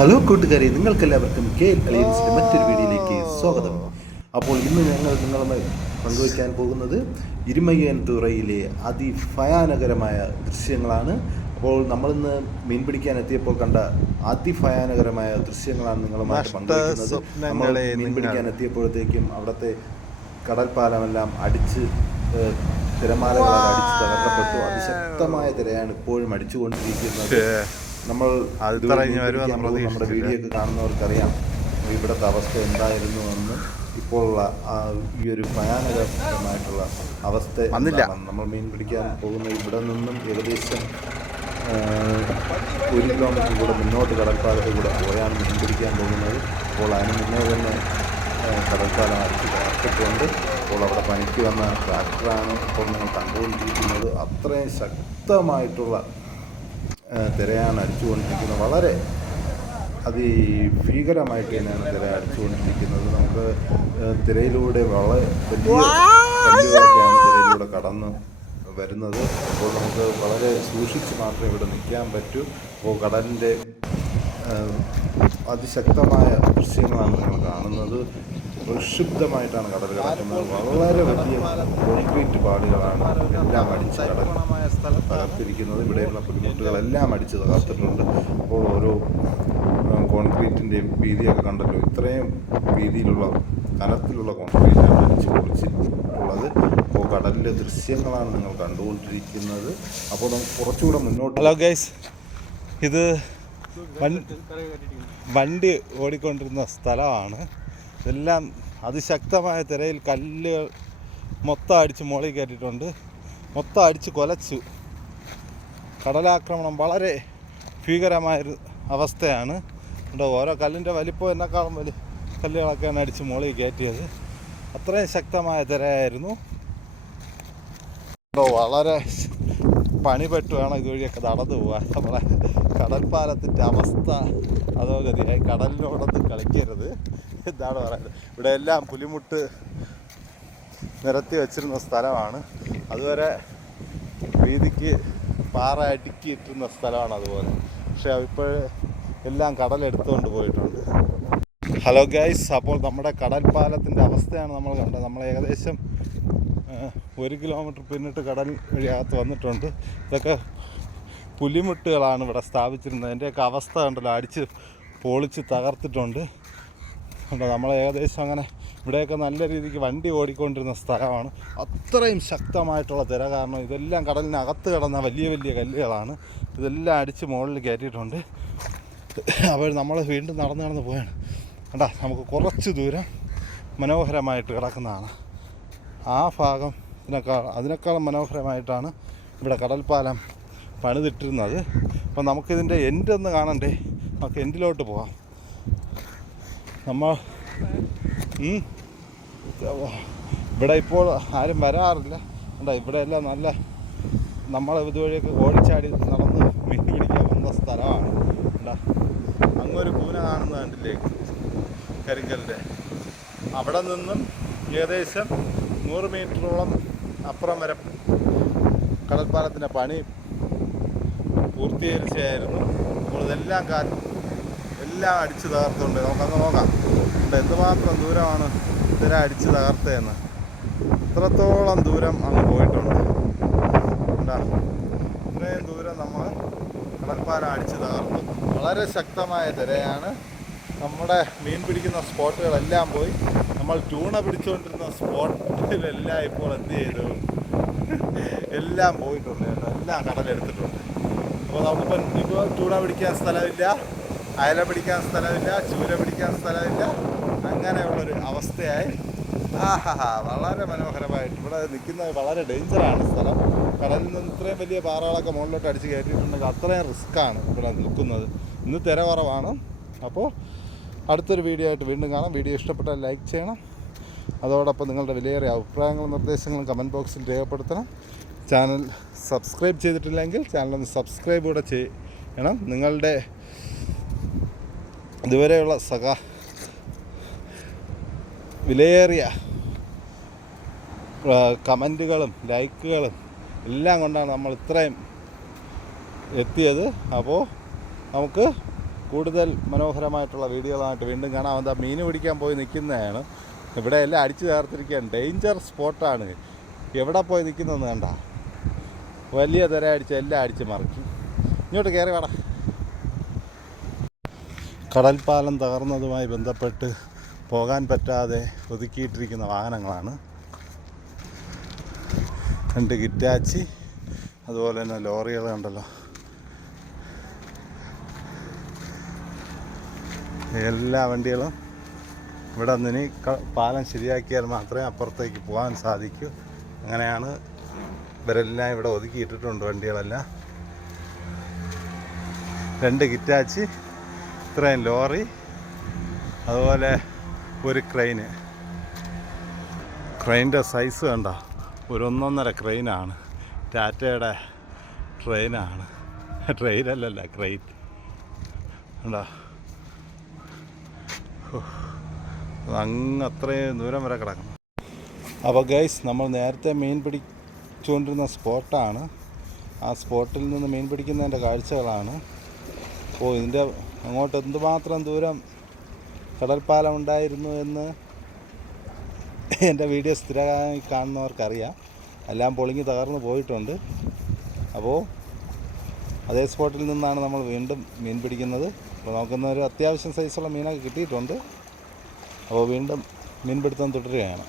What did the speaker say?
Hello കൂട്ടുകാരെ നിങ്ങൾക്കെല്ലാവർക്കും K L അലയൻസിന്റെ മറ്റൊരു വീഡിയോയിലേക്ക് സ്വാഗതം. അപ്പോൾ ഇന്ന് ഞങ്ങൾ നിങ്ങളുമായി പങ്കുവയ്ക്കാൻ പോകുന്നത് ഇരുമയ്യൻ തുറയിലെ അതിഭയാനകരമായ ദൃശ്യങ്ങളാണ്. അപ്പോൾ നമ്മളിന്ന് മീൻ പിടിക്കാൻ എത്തിയപ്പോൾ കണ്ട അതിഭയാനകരമായ ദൃശ്യങ്ങളാണ് നിങ്ങളുമായി പങ്കുവയ്ക്കുന്നത്. നമ്മൾ മീൻ പിടിക്കാൻ എത്തിയപ്പോഴത്തേക്കും അവിടുത്തെ കടൽപ്പാലമെല്ലാം അടിച്ച് തിരമാലകളാൽ അടിച്ച് തകർക്കപ്പെട്ടു. അതിശക്തമായ തിരയാണ് ഇപ്പോഴും അടിച്ചുകൊണ്ടിരിക്കുന്നത്. നമ്മൾ നമ്മുടെ. വീഡിയോ ഒക്കെ കാണുന്നവർക്കറിയാം. ഇവിടുത്തെ അവസ്ഥ എന്തായിരുന്നു എന്ന് ഇപ്പോഴുള്ള ഈ ഒരു ഭയാനകമായിട്ടുള്ള അവസ്ഥ. നമ്മൾ മീൻ പിടിക്കാൻ പോകുന്ന ഇവിടെ നിന്നും ഏകദേശം ഒരു കിലോമീറ്റർ കൂടെ മുന്നോട്ട് കടൽപ്പാലത്തിൽ കൂടെ പോയാണ് മീൻ പിടിക്കാൻ പോകുന്നത്. അപ്പോൾ അതിന് മുന്നേ തന്നെ കടൽപ്പാലം അടിച്ച് തകർത്തിട്ടുണ്ട് അപ്പോൾ അവിടെ പണിക്ക് വന്ന ട്രാക്ടറാണ് ഇപ്പോൾ നിങ്ങൾ കണ്ടുകൊണ്ടിരിക്കുന്നത്. അത്രയും ശക്തമായിട്ടുള്ള തിരയാണ് അടിച്ചുകൊണ്ടിരിക്കുന്നത്. വളരെ അതിഭീകരമായിട്ട് തന്നെയാണ് തിര അടിച്ചുകൊണ്ടിരിക്കുന്നത്. നമുക്ക് തിരയിലൂടെ വളരെ വലിയ കല്ലുകളൊക്കെയാണ് തിരയിലൂടെ കടന്ന് വരുന്നത്. അപ്പോൾ നമുക്ക് വളരെ സൂക്ഷിച്ച് മാത്രമേ ഇവിടെ നിൽക്കാൻ പറ്റൂ. അപ്പോൾ കടലിന്റെ അതിശക്തമായ ദൃശ്യങ്ങളാണ് നിങ്ങൾ കാണുന്നത്. പ്രക്ഷുബ്ധമായിട്ടാണ് കടൽ കിടക്കുന്നത്. വളരെ വലിയ കോൺക്രീറ്റ് പാടുകളാണ് എല്ലാം അടിച്ച് കടൽ തകർത്തിരിക്കുന്നത്. ഇവിടെയുള്ള പുലിമുട്ടുകളെല്ലാം അടിച്ച് തകർത്തിട്ടുണ്ട്. അപ്പോൾ ഓരോ കോൺക്രീറ്റിന്റെയും വീതിയൊക്കെ കണ്ടല്ലോ. ഇത്രയും വീതിയിലുള്ള കനത്തിലുള്ള കോൺക്രീറ്റാണ് അടിച്ച് പൊളിച്ചിട്ടുള്ളത്. അപ്പോൾ കടലിലെ ദൃശ്യങ്ങളാണ് നിങ്ങൾ കണ്ടുകൊണ്ടിരിക്കുന്നത്. അപ്പോൾ നമുക്ക് കുറച്ചുകൂടെ മുന്നോട്ട് ഹലോ ഗൈസ് ഇത് വണ്ടി ഓടിക്കൊണ്ടിരുന്ന സ്ഥലമാണ്. ഇതെല്ലാം അതിശക്തമായ തിരയിൽ കല്ലുകൾ മൊത്തം അടിച്ച് മുകളിൽ കയറ്റിയിട്ടുണ്ട്. മൊത്തം അടിച്ച് കൊലച്ചു. കടലാക്രമണം വളരെ ഭീകരമായൊരു അവസ്ഥയാണ്. ഉണ്ട് ഓരോ കല്ലിന്റെ വലിപ്പം എന്നെക്കാളും വലിയ കല്ലുകളൊക്കെയാണ് അടിച്ച് മുകളിൽ കയറ്റിയത്. അത്രയും ശക്തമായ തിരയായിരുന്നു. വളരെ പണിപെട്ട് വേണം ഇതുവഴിയൊക്കെ നടന്നു പോകാൻ. നമ്മളെ കടൽപ്പാലത്തിന്റെ അവസ്ഥ അതോ ഗതിയായി കടലിനോടൊന്നും കളിക്കരുത്. എന്താണ് പറയുന്നത്. ഇവിടെ എല്ലാം പുലിമുട്ട് നിരത്തി വെച്ചിരുന്ന സ്ഥലമാണ്. അതുവരെ വീതിക്ക് പാറ അടുക്കിയിട്ടിരുന്ന സ്ഥലമാണ് അതുപോലെ. പക്ഷെ ഇപ്പോൾ എല്ലാം കടലെടുത്തുകൊണ്ട് പോയിട്ടുണ്ട്. ഹലോ ഗൈസ് അപ്പോൾ നമ്മുടെ കടൽ കടൽപ്പാലത്തിന്റെ അവസ്ഥയാണ് നമ്മൾ കണ്ടത്. നമ്മൾ ഏകദേശം ഒരു കിലോമീറ്റർ പിന്നിട്ട് കടൽ വഴിയകത്ത് വന്നിട്ടുണ്ട്. ഇതൊക്കെ പുലിമുട്ടുകളാണ് ഇവിടെ സ്ഥാപിച്ചിരുന്നത്. അതിന്റെയൊക്കെ അവസ്ഥ കണ്ടല്ലോ അടിച്ച് പൊളിച്ച് തകർത്തിട്ടുണ്ട്. കണ്ടോ നമ്മൾ ഏകദേശം അങ്ങനെ ഇവിടെയൊക്കെ നല്ല രീതിക്ക് വണ്ടി ഓടിക്കൊണ്ടിരുന്ന സ്ഥലമാണ്. അത്രയും ശക്തമായിട്ടുള്ള തിര കാരണം ഇതെല്ലാം കടലിനകത്ത് കിടന്ന വലിയ വലിയ കല്ലുകളാണ്. ഇതെല്ലാം അടിച്ച് മുകളിൽ കയറ്റിയിട്ടുണ്ട്. അപ്പോൾ നമ്മൾ വീണ്ടും നടന്ന് നടന്ന് പോയാണ് കണ്ടാ നമുക്ക് കുറച്ച് ദൂരം മനോഹരമായിട്ട് കിടക്കുന്നതാണ്. ആ ഭാഗം ഇതിനേക്കാൾ അതിനേക്കാളും മനോഹരമായിട്ടാണ് ഇവിടെ കടൽപ്പാലം പണിതിട്ടിരുന്നത്. അപ്പം നമുക്കിതിന്റെ എൻഡ് ഒന്ന് കാണണ്ടേ? നമുക്ക് എൻഡിലോട്ട് പോവാം. നമ്മൾ ഉം, ഇവിടെ ഇപ്പോൾ ആരും വരാറില്ല. കണ്ടോ ഇവിടെ എല്ലാം നല്ല നമ്മൾ ഇതുവഴിയൊക്കെ ഓടിച്ചാടി നടന്ന് മീൻ പിടിക്കാൻ വന്ന സ്ഥലമാണ്. എന്താ അങ്ങൊരു കൂന കാണുന്ന കണ്ടില്ലേ? കരിങ്കലിന്റെ അവിടെ നിന്നും ഏകദേശം നൂറ് മീറ്ററോളം അപ്പുറം വരെ കടൽപ്പാലത്തിന്റെ പണി പൂർത്തീകരിച്ചായിരുന്നു അപ്പോൾ ഇതെല്ലാം കാ എല്ലാം അടിച്ച് തകർത്തുണ്ട്. നമുക്കങ്ങ് നോക്കാം. ഉണ്ട് എന്തുമാത്രം ദൂരമാണ് ഇതിനെ അടിച്ച് തകർത്തതെന്ന്. ഇത്രത്തോളം ദൂരം അങ്ങ് പോയിട്ടുണ്ട്. ഉണ്ടാ ഇത്രയും ദൂരം നമ്മൾ കടൽപ്പാറ അടിച്ച് തകർത്തു വളരെ ശക്തമായ തിരയാണ്. നമ്മുടെ മീൻ പിടിക്കുന്ന സ്പോട്ടുകളെല്ലാം പോയി. നമ്മൾ ട്യൂണ പിടിച്ചുകൊണ്ടിരുന്ന സ്പോട്ടിലെല്ലാം ഇപ്പോൾ എന്ത് ചെയ്തു? എല്ലാം പോയിട്ടുണ്ട് എല്ലാം കടലെടുത്തിട്ടുണ്ട്. അപ്പോൾ നമുക്കിപ്പോൾ ഇപ്പോൾ ടൂണ പിടിക്കാൻ സ്ഥലമില്ല. അയല പിടിക്കാൻ സ്ഥലമില്ല ചൂര പിടിക്കാൻ സ്ഥലമില്ല. അങ്ങനെയുള്ളൊരു അവസ്ഥയായി. ആഹാ വളരെ മനോഹരമായിട്ട്. ഇവിടെ നിൽക്കുന്നത് വളരെ ഡേഞ്ചറാണ് സ്ഥലം. കടലിൽ നിന്ന് ഇത്രയും വലിയ പാറകളൊക്കെ മുകളിലോട്ട് അടിച്ച് കയറ്റിയിട്ടുണ്ടെങ്കിൽ അത്രയും റിസ്ക്കാണ് ഇവിടെ നിൽക്കുന്നത്. ഇന്ന് തിര കുറവാണ്. അപ്പോൾ അടുത്തൊരു വീഡിയോ ആയിട്ട് വീണ്ടും കാണാം. വീഡിയോ ഇഷ്ടപ്പെട്ടാൽ ലൈക്ക് ചെയ്യണം. അതോടൊപ്പം നിങ്ങളുടെ വിലയേറിയ അഭിപ്രായങ്ങളും നിർദ്ദേശങ്ങളും കമന്റ് ബോക്സിൽ രേഖപ്പെടുത്തണം. ചാനൽ സബ്സ്ക്രൈബ് ചെയ്തിട്ടില്ലെങ്കിൽ ചാനലൊന്ന് സബ്സ്ക്രൈബ് കൂടെ ചെയ്യണം. നിങ്ങളുടെ ഇതുവരെയുള്ള സഹ വിലയേറിയ കമന്റുകളും ലൈക്കുകളും എല്ലാം കൊണ്ടാണ് നമ്മൾ ഇത്രയും എത്തിയത്. അപ്പോൾ നമുക്ക് കൂടുതൽ മനോഹരമായിട്ടുള്ള വീഡിയോകളായിട്ട് വീണ്ടും കാണാം. എന്താ മീൻ പിടിക്കാൻ പോയി നിൽക്കുന്നതാണ്. ഇവിടെ എല്ലാം അടിച്ചു ചേർത്തിരിക്കുകയാണ് ഡേഞ്ചർ സ്പോട്ടാണ് എവിടെ പോയി നിൽക്കുന്നതെന്ന് കണ്ട? വലിയ തിര അടിച്ച് എല്ലാം അടിച്ച് മറിക്കും. ഇങ്ങോട്ട് കയറി വേണം കടൽപ്പാലം തകർന്നതുമായി ബന്ധപ്പെട്ട് പോകാൻ പറ്റാതെ ഒതുക്കിയിട്ടിരിക്കുന്ന വാഹനങ്ങളാണ്. രണ്ട് ഗിറ്റാച്ചി അതുപോലെ തന്നെ ലോറികൾ ഉണ്ടല്ലോ എല്ലാ വണ്ടികളും ഇവിടെ നിന്ന് പാലം ശരിയാക്കിയാൽ മാത്രമേ അപ്പുറത്തേക്ക് പോകാൻ സാധിക്കൂ. അങ്ങനെയാണ് ഇവരെല്ലാം ഇവിടെ ഒതുക്കിയിട്ടിട്ടുണ്ട് വണ്ടികളെല്ലാം. രണ്ട് ഗിറ്റാച്ചി ഇത്രയും ലോറി അതുപോലെ ഒരു ക്രെയിന്. ക്രെയിന്റെ സൈസ് കണ്ട ഒരു ഒന്നൊന്നര ക്രെയിനാണ്. ടാറ്റയുടെ ട്രെയിനാണ്. ട്രെയിനല്ലല്ല ക്രെയിൻ. കണ്ടോ? ഹോ. അങ്ങ് അത്രയും ദൂരം വരെ കിടക്കണം. അപ്പോൾ ഗൈസ് നമ്മൾ നേരത്തെ മീൻ പിടിച്ചുകൊണ്ടിരുന്ന സ്പോട്ടാണ്. ആ സ്പോട്ടിൽ നിന്ന് മീൻ പിടിക്കുന്നതിന്റെ കാഴ്ചകളാണ്. ഓ ഇതിന്റെ അങ്ങോട്ട് എന്തുമാത്രം ദൂരം കടൽപ്പാലം ഉണ്ടായിരുന്നു എന്ന് എന്റെ വീഡിയോ സ്ഥിരമായി കാണുന്നവർക്കറിയാം. എല്ലാം പൊളിഞ്ഞ് തകർന്നു പോയിട്ടുണ്ട്. അപ്പോൾ അതേ സ്പോട്ടിൽ നിന്നാണ് നമ്മൾ വീണ്ടും മീൻ പിടിക്കുന്നത്. അപ്പോൾ നോക്കുന്ന ഒരു അത്യാവശ്യം സൈസുള്ള മീനൊക്കെ കിട്ടിയിട്ടുണ്ട്. അപ്പോൾ വീണ്ടും മീൻപിടുത്തം തുടരുകയാണ്.